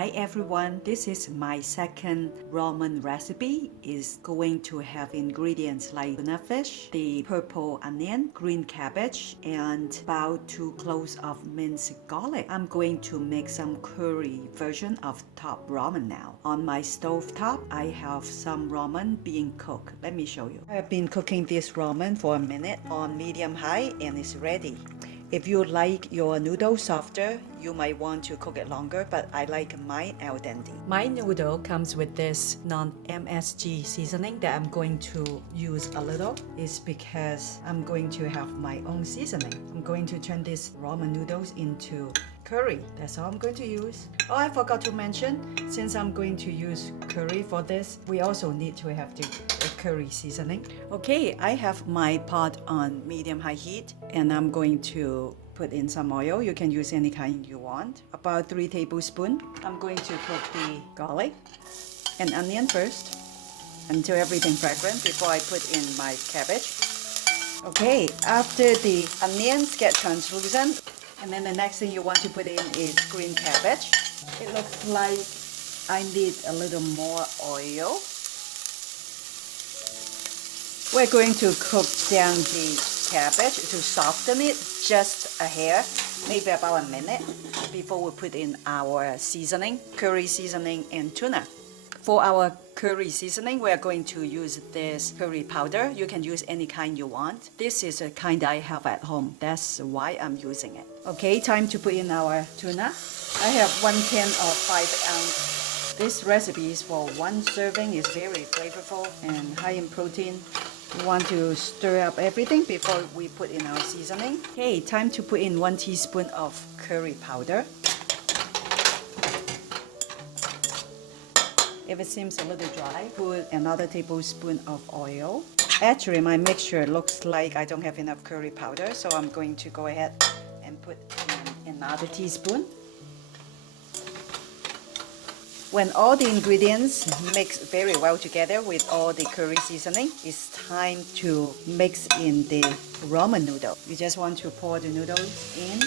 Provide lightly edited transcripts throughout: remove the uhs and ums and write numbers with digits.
Hi everyone, this is my second ramen recipe. It's going to have ingredients like tuna fish, the purple onion, green cabbage, and about 2 cloves of minced garlic. I'm going to make some curry version of top ramen now. On my stove top, I have some ramen being cooked. Let me show you. I have been cooking this ramen for a minute on medium high and it's ready. If you like your noodles softer, you might want to cook it longer, but I like mine al dente. My noodle comes with this non-MSG seasoning that I'm going to use a little. It's because I'm going to have my own seasoning. I'm going to turn these ramen noodles into curry. That's all I'm going to use. Oh, I forgot to mention, since I'm going to use curry for this, we also need to have the curry seasoning. Okay, I have my pot on medium-high heat, and I'm going to put in some oil. You can use any kind you want. About 3 tablespoons. I'm going to cook the garlic and onion first until everything fragrant before I put in my cabbage. Okay, after the onions get translucent, and then the next thing you want to put in is green cabbage. It looks like I need a little more oil. We're going to cook down the cabbage to soften it just a hair, maybe about a minute, before we put in our seasoning, curry seasoning and tuna. For our curry seasoning, we are going to use this curry powder. You can use any kind you want. This is a kind I have at home. That's why I'm using it. Okay, time to put in our tuna. I have 1 can of 5 ounce. This recipe is for 1 serving. It's very flavorful and high in protein. We want to stir up everything before we put in our seasoning. Okay, time to put in 1 teaspoon of curry powder. If it seems a little dry, put another tablespoon of oil. Actually, my mixture looks like I don't have enough curry powder, so I'm going to go ahead and put in another teaspoon. When all the ingredients mix very well together with all the curry seasoning, it's time to mix in the ramen noodle. You just want to pour the noodles in,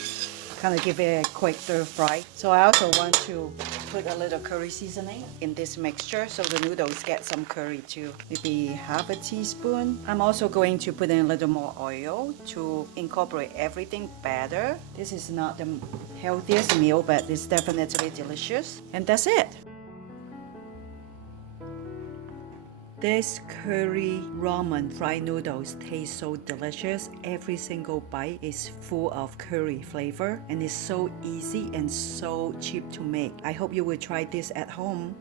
kind of give it a quick stir fry. So I also want to put a little curry seasoning in this mixture so the noodles get some curry too. Maybe half a teaspoon. I'm also going to put in a little more oil to incorporate everything better. This is not the healthiest meal, but it's definitely delicious. And that's it. This curry ramen fried noodles taste so delicious. Every single bite is full of curry flavor and it's so easy and so cheap to make. I hope you will try this at home.